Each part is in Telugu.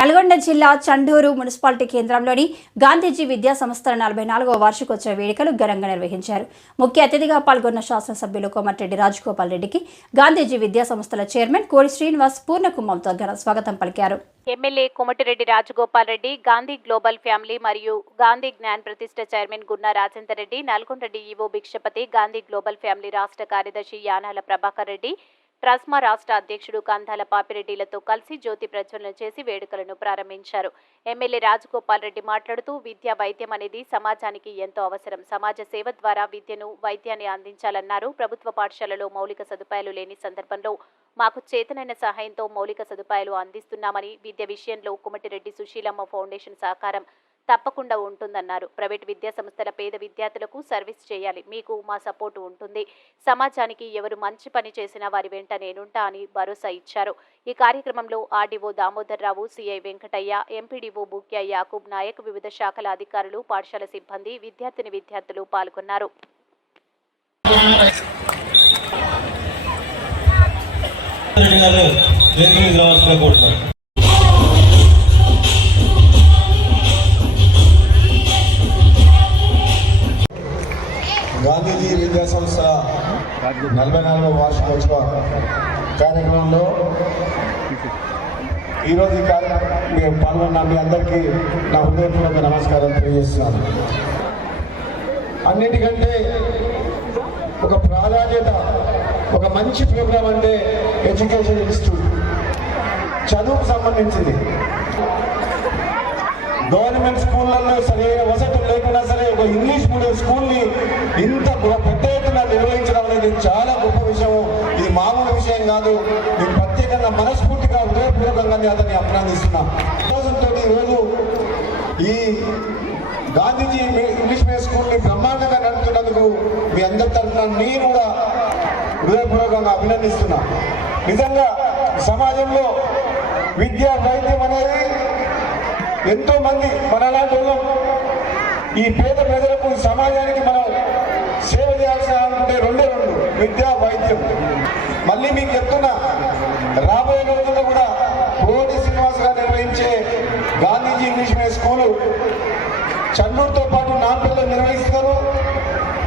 నల్గొండ జిల్లా చండూరు మున్సిపాలిటీ కేంద్రంలోని గాంధీజీ విద్యా సంస్థల 44వ వార్షికోత్సవ వేడుకలు ఘనంగా నిర్వహించారు. ముఖ్య అతిథిగా పాల్గొన్న శాసనసభ్యులు కోమటిరెడ్డి రాజగోపాల్ రెడ్డికి గాంధీజీ విద్యా సంస్థల చైర్మన్ కోడి శ్రీనివాస్ పూర్ణకుంభంతో ఘన స్వాగతం పలికారు. MLA Komatireddy Rajagopal Reddy, Gandhi global family మరియు Gandhi Gyan Pratishta chairman Gunna Rajender Reddy, Nalgonda DEO Bhikshapathi, Gandhi global family రాష్ట్ర కార్యదర్శి యానాల ప్రభాకర్ రెడ్డి, ట్రస్మా రాష్ట్ర అధ్యక్షుడు కందాల పాపిరెడ్డిలతో కలిసి జ్యోతి ప్రజ్వలన చేసి వేడుకలను ప్రారంభించారు. ఎమ్మెల్యే రాజగోపాల్ రెడ్డి మాట్లాడుతూ విద్య, వైద్యం అనేది సమాజానికి ఎంతో అవసరం. సమాజ సేవ ద్వారా విద్యను, వైద్యాన్ని అందించాలన్నారు. ప్రభుత్వ పాఠశాలలో మౌలిక సదుపాయాలు లేని సందర్భంలో మాకు చేతనైన సహాయంతో మౌలిక సదుపాయాలు అందిస్తున్నామని, విద్య విషయంలో కోమటిరెడ్డి సుశీలమ్మ ఫౌండేషన్ సహకారం తప్పకుండా ఉంటుందన్నారు. ప్రైవేట్ విద్యా సంస్థల పేద విద్యార్థులకు సర్వీస్ చేయాలి, మీకు మా సపోర్టు ఉంటుంది. సమాజానికి ఎవరు మంచి పని చేసినా వారి వెంట నేనుంటా అని భరోసా ఇచ్చారు. ఈ కార్యక్రమంలో ఆర్డీఓ దామోదర్ రావు, సిఐ వెంకటయ్య, ఎంపీడీఓ బుక్యా యాకూబ్ నాయక్, వివిధ శాఖల అధికారులు, పాఠశాల సిబ్బంది, విద్యార్థులు పాల్గొన్నారు. గాంధీజీ విద్యా సంస్థ 44వ వార్షికోత్సవ కార్యక్రమంలో ఈరోజు ఈ కార్యక్రమం పాల్గొన్న మీ అందరికీ నా హృదయపూర్వక నమస్కారం తెలియజేస్తున్నాను. అన్నిటికంటే ఒక ప్రాధాన్యత, ఒక మంచి ప్రోగ్రాం అంటే ఎడ్యుకేషన్ ఇన్స్టిట్యూట్, చదువుకు సంబంధించింది. గవర్నమెంట్ స్కూళ్ళల్లో సరైన వసతులు లేకున్నా సరే ఒక ఇంగ్లీష్ మీడియం స్కూల్ని ఇంత పెద్ద ఎత్తున నిర్వహించడం అనేది చాలా గొప్ప విషయం. ఇది మామూలు విషయం కాదు. నేను ప్రత్యేకంగా మనస్ఫూర్తిగా హృదయపూర్వకంగా అతన్ని అభినందిస్తున్నా. ఈరోజు ఈ గాంధీజీ ఇంగ్లీష్ మీడియం స్కూల్ని బ్రహ్మాండంగా నడుపుతున్నందుకు మీ అందరి తరఫున నేను కూడా హృదయపూర్వకంగా అభినందిస్తున్నా. నిజంగా సమాజంలో విద్య, వైద్యం అనేది ఎంతో మంది మనలాంటి వాళ్ళం ఈ పేద ప్రజలకు, సమాజానికి మనం సేవ చేయాల్సిన అనుకుంటే రెండే రెండు, విద్య, వైద్యం. మళ్ళీ మీకు చెప్తున్నా, రాబోయే రోజుల్లో కూడా కోడి శ్రీనివాస్ గారు నిర్వహించే గాంధీజీ ఇంగ్లీష్ మీడియం స్కూలు చండూరుతో పాటు నాంపల్లిలో నిర్వహిస్తారు.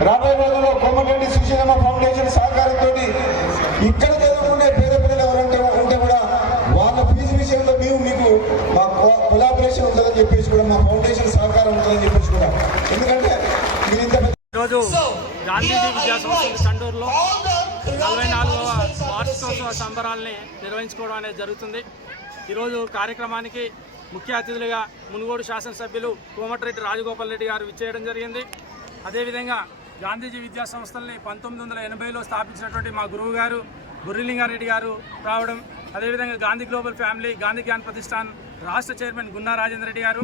రాబోయే రోజుల్లో కోమటిరెడ్డి సుశీలమ్మ ఫౌండేషన్ సహకారంతో ఇక్కడ చదువుకునే పేద పిల్లలు ఎవరంటే ఉంటే కూడా వాళ్ళ ఫీజు విషయంలో మీకు మా కొలాబరేషన్ ఉంటుందని చెప్పేసి కూడా, మా ఫౌండేషన్ సహకారం ఉంటుందని చెప్పేసి కూడా. ఎందుకంటే మీరు ఇంత ఈరోజు గాంధీజీ విద్యా సంస్థ చండూరులో 44వ వార్షికోత్సవ సంబరాలని నిర్వహించుకోవడం అనేది జరుగుతుంది. ఈరోజు కార్యక్రమానికి ముఖ్య అతిథులుగా మునుగోడు శాసనసభ్యులు కోమటిరెడ్డి రాజగోపాల్ రెడ్డి గారు విచ్చేయడం జరిగింది. అదేవిధంగా గాంధీజీ విద్యా సంస్థల్ని 1980లో స్థాపించినటువంటి మా గురువు గారు బుర్రిలింగారెడ్డి గారు రావడం, అదేవిధంగా గాంధీ గ్లోబల్ ఫ్యామిలీ, గాంధీ జ్ఞాన్ ప్రతిష్టాన్ రాష్ట్ర చైర్మన్ గున్నా రాజేందర్ రెడ్డి గారు,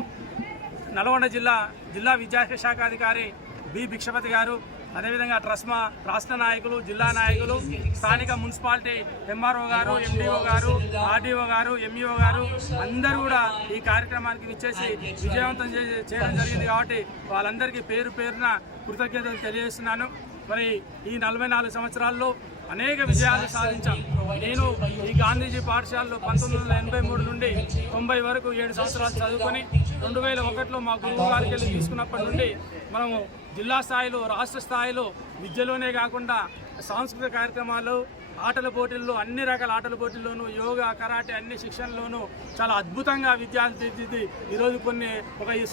నల్గొండ జిల్లా విద్యాశాఖ అధికారి బి భిక్షపతి గారు, అదేవిధంగా ట్రస్మా రాష్ట్ర నాయకులు, జిల్లా నాయకులు, స్థానిక మున్సిపాలిటీ ఎంఆర్ఓ గారు, ఎండిఓ గారు, ఆర్డీఓ గారు, ఎంఈఓ గారు అందరూ కూడా ఈ కార్యక్రమానికి విచ్చేసి విజయవంతం చేయడం జరిగింది. కాబట్టి వాళ్ళందరికీ పేరు పేరున కృతజ్ఞతలు తెలియజేస్తున్నాను. మరి ఈ 44 సంవత్సరాల్లో అనేక విజయాలు సాధించాం. నేను ఈ గాంధీజీ పాఠశాలలో 1983 నుండి 90 వరకు 7 సంవత్సరాలు చదువుకొని 2001లో మా గురువు గారికి వెళ్ళి తీసుకున్నప్పటి నుండి మనము జిల్లా స్థాయిలో, రాష్ట్ర స్థాయిలో విద్యలోనే కాకుండా సాంస్కృతిక కార్యక్రమాలు, ఆటల పోటీల్లో, అన్ని రకాల ఆటల పోటీల్లోనూ, యోగా, కరాటే అన్ని శిక్షణలోనూ చాలా అద్భుతంగా విద్యార్థులు తీర్చిదిద్ది ఈరోజు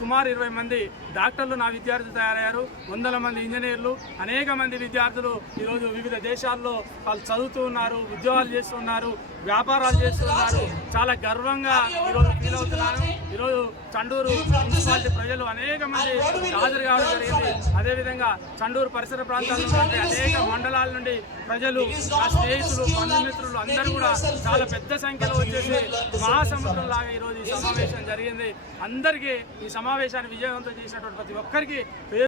సుమారు 20 మంది డాక్టర్లు నా విద్యార్థులు తయారయ్యారు. 100 మంది ఇంజనీర్లు, అనేక మంది విద్యార్థులు ఈరోజు వివిధ దేశాల్లో వాళ్ళు చదువుతూ ఉన్నారు, ఉద్యోగాలు చేస్తున్నారు, వ్యాపారాలు చేస్తున్నారు. చాలా గర్వంగా ఈరోజు ఫీల్ అవుతున్నాను. ఈరోజు చండూరు మున్సిపాలిటీ ప్రజలు అనేక మంది హాజరు కావడం జరిగింది. అదేవిధంగా చండూరు పరిసర ప్రాంతాల నుండి, అనేక మండలాల నుండి ప్రజలు, నా స్నేహితులు, బంధుమిత్రులు అందరూ కూడా చాలా పెద్ద సంఖ్యలో వచ్చేసి మహాసముద్రం లాగా ఈరోజు ఈ సమావేశం జరిగింది. అందరికీ ఈ సమావేశాన్ని విజయవంతం చేసినటువంటి ప్రతి ఒక్కరికి